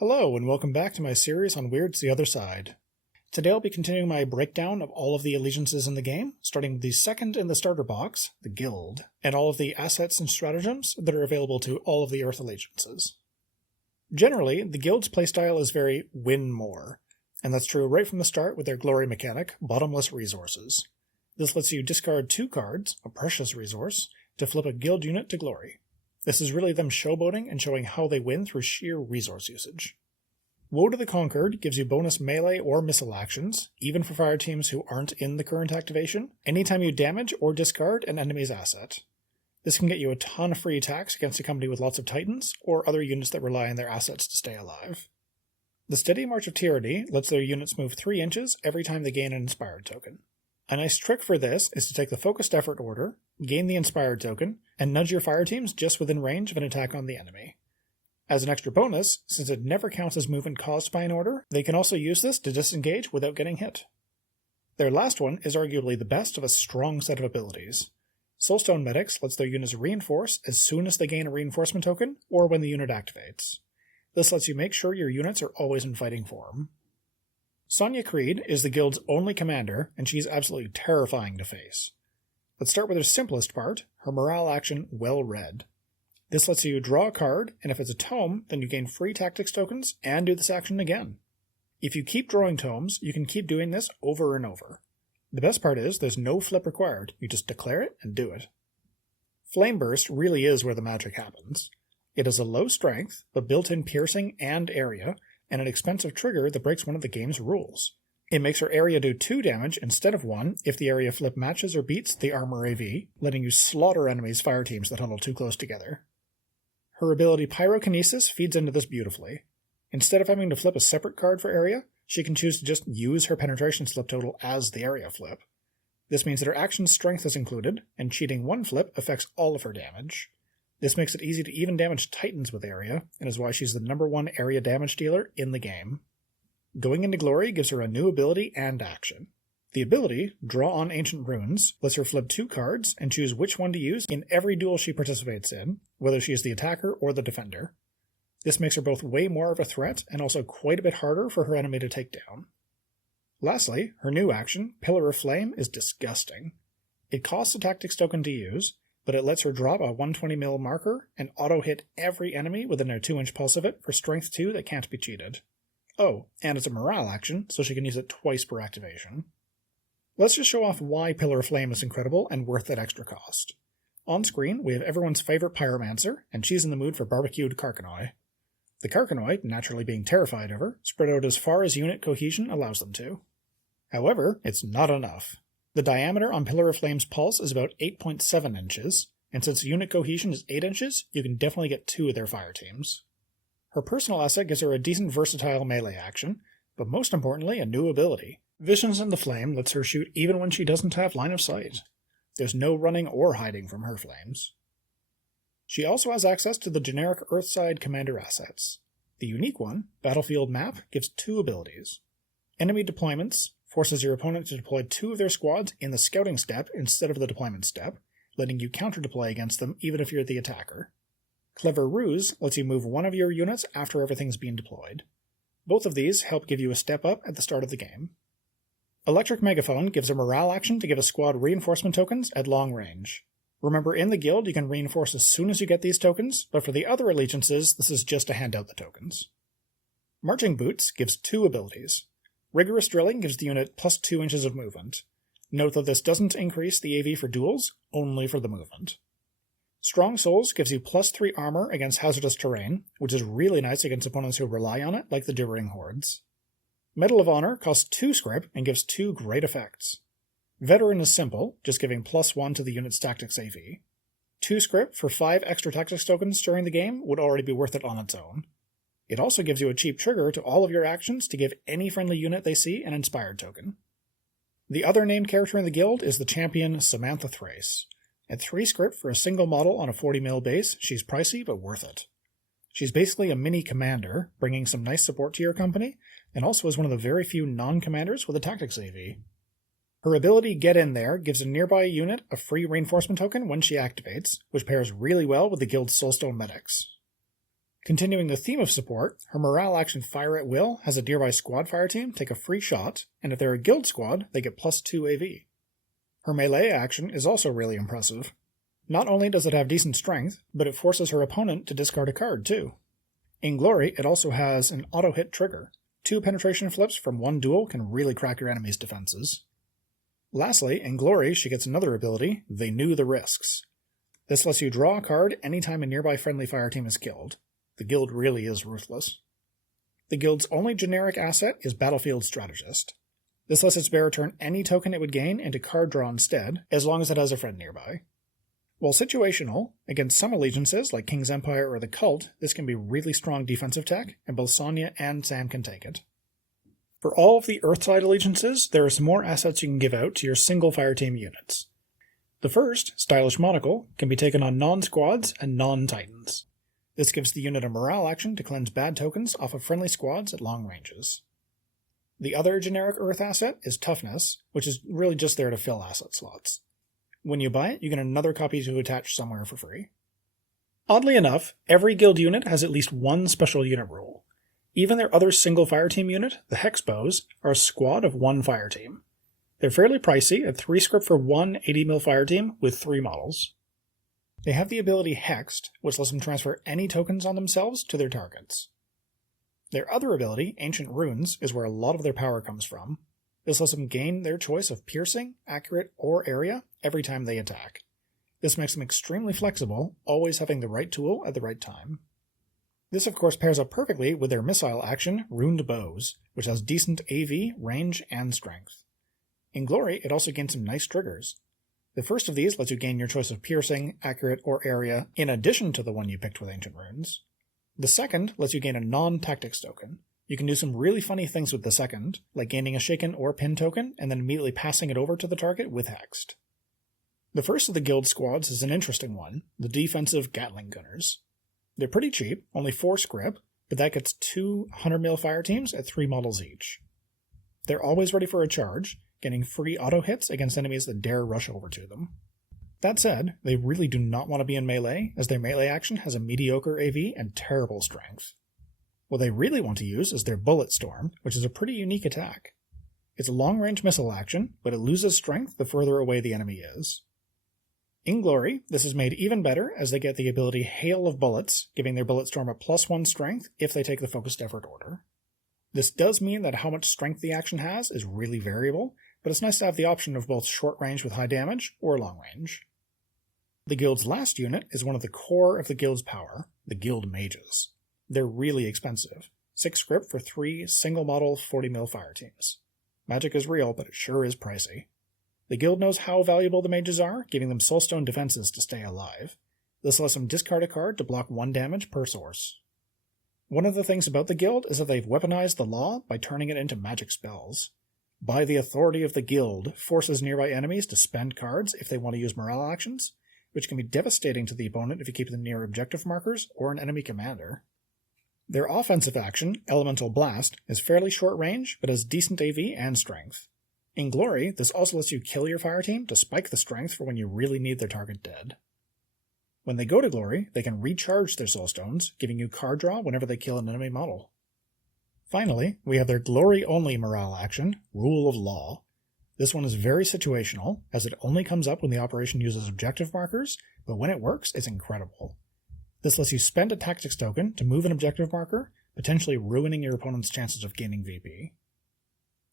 Hello, and welcome back to my series on Wyrd's The Other Side. Today I'll be continuing my breakdown of all of the allegiances in the game, starting with the second in the starter box, the Guild, and all of the assets and stratagems that are available to all of the Earth allegiances. Generally, the Guild's playstyle is very win more, and that's true right from the start with their glory mechanic, Bottomless Resources. This lets you discard 2 cards, a precious resource, to flip a Guild unit to glory. This is really them showboating and showing how they win through sheer resource usage. Woe to the Conquered gives you bonus melee or missile actions, even for fire teams who aren't in the current activation, anytime you damage or discard an enemy's asset. This can get you a ton of free attacks against a company with lots of titans, or other units that rely on their assets to stay alive. The Steady March of Tyranny lets their units move 3 inches every time they gain an Inspired token. A nice trick for this is to take the Focused Effort order, gain the Inspired token, and nudge your fire teams just within range of an attack on the enemy. As an extra bonus, since it never counts as movement caused by an order, they can also use this to disengage without getting hit. Their last one is arguably the best of a strong set of abilities. Soulstone Medics lets their units reinforce as soon as they gain a reinforcement token, or when the unit activates. This lets you make sure your units are always in fighting form. Sonnia Criid is the Guild's only commander, and she's absolutely terrifying to face. Let's start with her simplest part, her morale action, Well Read. This lets you draw a card, and if it's a tome, then you gain free tactics tokens and do this action again. If you keep drawing tomes, you can keep doing this over and over. The best part is there's no flip required, you just declare it and do it. Flame Burst really is where the magic happens. It is a low strength, but built-in piercing and area, and an expensive trigger that breaks one of the game's rules. It makes her area do 2 damage instead of 1 if the area flip matches or beats the armor AV, letting you slaughter enemies' fire teams that huddle too close together. Her ability Pyrokinesis feeds into this beautifully. Instead of having to flip a separate card for area, she can choose to just use her penetration slip total as the area flip. This means that her action strength is included, and cheating 1 flip affects all of her damage. This makes it easy to even damage titans with area, and is why she's the #1 area damage dealer in the game. Going into glory gives her a new ability and action. The ability, Draw on Ancient Runes, lets her flip 2 cards and choose which one to use in every duel she participates in, whether she is the attacker or the defender. This makes her both way more of a threat and also quite a bit harder for her enemy to take down. Lastly, her new action, Pillar of Flame, is disgusting. It costs a tactics token to use, but it lets her drop a 120mm marker and auto-hit every enemy within a 2-inch pulse of it for strength 2 that can't be cheated. Oh, and it's a morale action, so she can use it twice per activation. Let's just show off why Pillar of Flame is incredible and worth that extra cost. On screen, we have everyone's favorite pyromancer, and she's in the mood for barbecued Karkanoi. The Karkanoi, naturally being terrified of her, spread out as far as unit cohesion allows them to. However, it's not enough. The diameter on Pillar of Flame's pulse is about 8.7 inches, and since unit cohesion is 8 inches, you can definitely get 2 of their fire teams. Her personal asset gives her a decent versatile melee action, but most importantly, a new ability. Visions in the Flame lets her shoot even when she doesn't have line of sight. There's no running or hiding from her flames. She also has access to the generic Earthside commander assets. The unique one, Battlefield Map, gives 2 abilities. Enemy Deployments forces your opponent to deploy 2 of their squads in the scouting step instead of the deployment step, letting you counter-deploy against them even if you're the attacker. Clever Ruse lets you move 1 of your units after everything's been deployed. Both of these help give you a step up at the start of the game. Electric Megaphone gives a morale action to give a squad reinforcement tokens at long range. Remember, in the guild you can reinforce as soon as you get these tokens, but for the other allegiances, this is just to hand out the tokens. Marching Boots gives 2 abilities. Rigorous Drilling gives the unit plus 2 inches of movement. Note that this doesn't increase the AV for duels, only for the movement. Strong Souls gives you plus 3 armor against hazardous terrain, which is really nice against opponents who rely on it, like the Devouring Hordes. Medal of Honor costs 2 script and gives 2 great effects. Veteran is simple, just giving plus 1 to the unit's tactics AV. 2 script for 5 extra tactics tokens during the game would already be worth it on its own. It also gives you a cheap trigger to all of your actions to give any friendly unit they see an Inspired token. The other named character in the guild is the champion Samantha Thrace. At 3 script for a single model on a 40mm base, she's pricey but worth it. She's basically a mini commander, bringing some nice support to your company, and also is one of the very few non-commanders with a tactics AV. Her ability Get In There gives a nearby unit a free reinforcement token when she activates, which pairs really well with the guild's Soulstone Medics. Continuing the theme of support, her morale action Fire at Will has a nearby squad fire team take a free shot, and if they're a guild squad, they get +2 AV. Her melee action is also really impressive. Not only does it have decent strength, but it forces her opponent to discard a card too. In Glory, it also has an auto-hit trigger. 2 penetration flips from one duel can really crack your enemy's defenses. Lastly, in Glory, she gets another ability, They Knew the Risks. This lets you draw a card anytime a nearby friendly fire team is killed. The guild really is ruthless. The guild's only generic asset is Battlefield Strategist. This lets its bearer turn any token it would gain into card draw instead, as long as it has a friend nearby. While situational, against some allegiances like King's Empire or the Cult, this can be really strong defensive tech, and both Sonnia and Sam can take it. For all of the Earthside allegiances, there are some more assets you can give out to your single fireteam units. The first, Stylish Monocle, can be taken on non-squads and non-titans. This gives the unit a morale action to cleanse bad tokens off of friendly squads at long ranges. The other generic Earth asset is Toughness, which is really just there to fill asset slots. When you buy it, you get another copy to attach somewhere for free. Oddly enough, every guild unit has at least one special unit rule. Even their other single fireteam unit, the Hex Bows, are a squad of 1 fireteam. They're fairly pricey at 3 script for 1 80mm fireteam with 3 models. They have the ability Hexed, which lets them transfer any tokens on themselves to their targets. Their other ability, Ancient Runes, is where a lot of their power comes from. This lets them gain their choice of piercing, accurate, or area every time they attack. This makes them extremely flexible, always having the right tool at the right time. This of course pairs up perfectly with their missile action, Runed Bows, which has decent AV, range, and strength. In Glory, it also gains some nice triggers. The first of these lets you gain your choice of piercing, accurate, or area in addition to the one you picked with Ancient Runes. The second lets you gain a non-tactics token. You can do some really funny things with the second, like gaining a shaken or pin token and then immediately passing it over to the target with Hexed. The first of the guild squads is an interesting one, the defensive Gatling Gunners. They're pretty cheap, only 4 scrip, but that gets 2 100mm fire teams at 3 models each. They're always ready for a charge, getting free auto hits against enemies that dare rush over to them. That said, they really do not want to be in melee, as their melee action has a mediocre AV and terrible strength. What they really want to use is their Bullet Storm, which is a pretty unique attack. It's a long-range missile action, but it loses strength the further away the enemy is. In Glory, this is made even better as they get the ability Hail of Bullets, giving their Bullet Storm a +1 strength if they take the focused effort order. This does mean that how much strength the action has is really variable, but it's nice to have the option of both short range with high damage or long range. The guild's last unit is one of the core of the guild's power, the Guild Mages. They're really expensive, 6 script for 3 single model 40mm fire teams. Magic is real, but it sure is pricey. The guild knows how valuable the mages are, giving them soulstone defenses to stay alive. This lets them discard a card to block 1 damage per source. One of the things about the guild is that they've weaponized the law by turning it into magic spells. By the authority of the guild, forces nearby enemies to spend cards if they want to use morale actions, which can be devastating to the opponent if you keep them near objective markers or an enemy commander. Their offensive action, Elemental Blast, is fairly short range, but has decent AV and strength. In Glory, this also lets you kill your fire team to spike the strength for when you really need their target dead. When they go to Glory, they can recharge their soulstones, giving you card draw whenever they kill an enemy model. Finally, we have their Glory-only morale action, Rule of Law. This one is very situational, as it only comes up when the operation uses objective markers, but when it works, it's incredible. This lets you spend a tactics token to move an objective marker, potentially ruining your opponent's chances of gaining VP.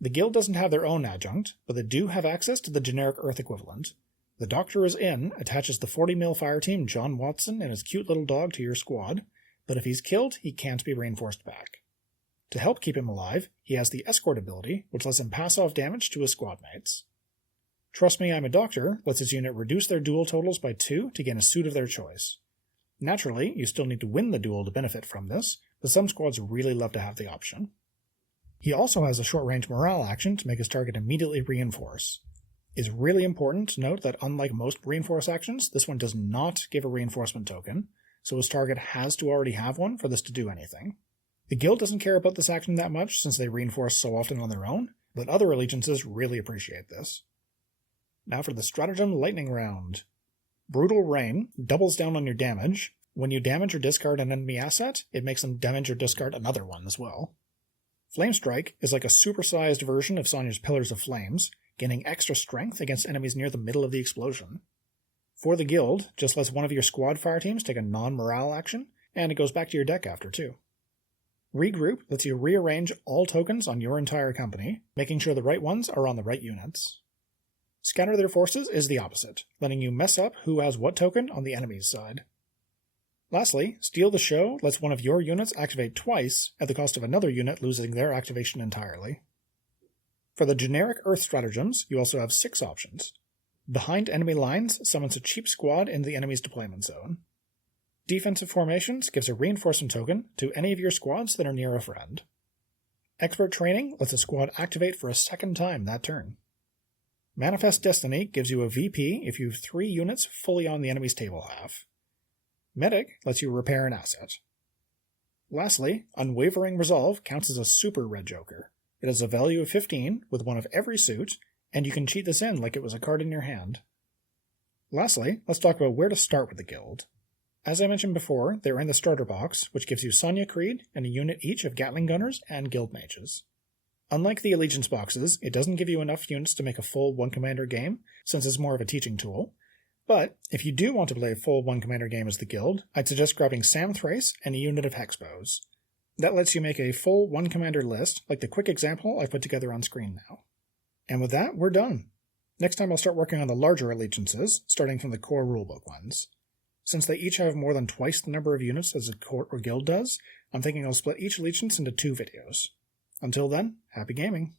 The guild doesn't have their own adjunct, but they do have access to the generic Earth equivalent. The Doctor is in, attaches the 40mm fire team John Watson and his cute little dog to your squad, but if he's killed, he can't be reinforced back. To help keep him alive, he has the Escort ability, which lets him pass off damage to his squad mates. Trust Me, I'm a Doctor lets his unit reduce their duel totals by 2 to gain a suit of their choice. Naturally, you still need to win the duel to benefit from this, but some squads really love to have the option. He also has a short-range morale action to make his target immediately reinforce. It's really important to note that unlike most reinforce actions, this one does not give a reinforcement token, so his target has to already have one for this to do anything. The guild doesn't care about this action that much since they reinforce so often on their own, but other allegiances really appreciate this. Now for the Stratagem Lightning Round. Brutal Rain doubles down on your damage, When you damage or discard an enemy asset, it makes them damage or discard another one as well. Flame Strike is like a supersized version of Sonnia's Pillars of Flames, gaining extra strength against enemies near the middle of the explosion. For the guild, just lets one of your squad fire teams take a non-morale action, and it goes back to your deck after too. Regroup lets you rearrange all tokens on your entire company, making sure the right ones are on the right units. Scatter Their Forces is the opposite, letting you mess up who has what token on the enemy's side. Lastly, Steal the Show lets one of your units activate twice at the cost of another unit losing their activation entirely. For the generic Earth stratagems, you also have 6 options. Behind Enemy Lines summons a cheap squad in the enemy's deployment zone. Defensive Formations gives a reinforcement token to any of your squads that are near a friend. Expert Training lets a squad activate for a second time that turn. Manifest Destiny gives you a VP if you have 3 units fully on the enemy's table half. Medic lets you repair an asset. Lastly, Unwavering Resolve counts as a super red joker. It has a value of 15 with one of every suit, and you can cheat this in like it was a card in your hand. Lastly, let's talk about where to start with the guild. As I mentioned before, they're in the starter box, which gives you Sonnia Criid and a unit each of Gatling Gunners and Guild Mages. Unlike the Allegiance boxes, it doesn't give you enough units to make a full one-commander game, since it's more of a teaching tool. But if you do want to play a full one-commander game as the guild, I'd suggest grabbing Samantha Thrace and a unit of Hex Bows. That lets you make a full one-commander list, like the quick example I put together on screen now. And with that, we're done. Next time I'll start working on the larger allegiances, starting from the core rulebook ones. Since they each have more than twice the number of units as a court or guild does, I'm thinking I'll split each allegiance into 2 videos. Until then, happy gaming!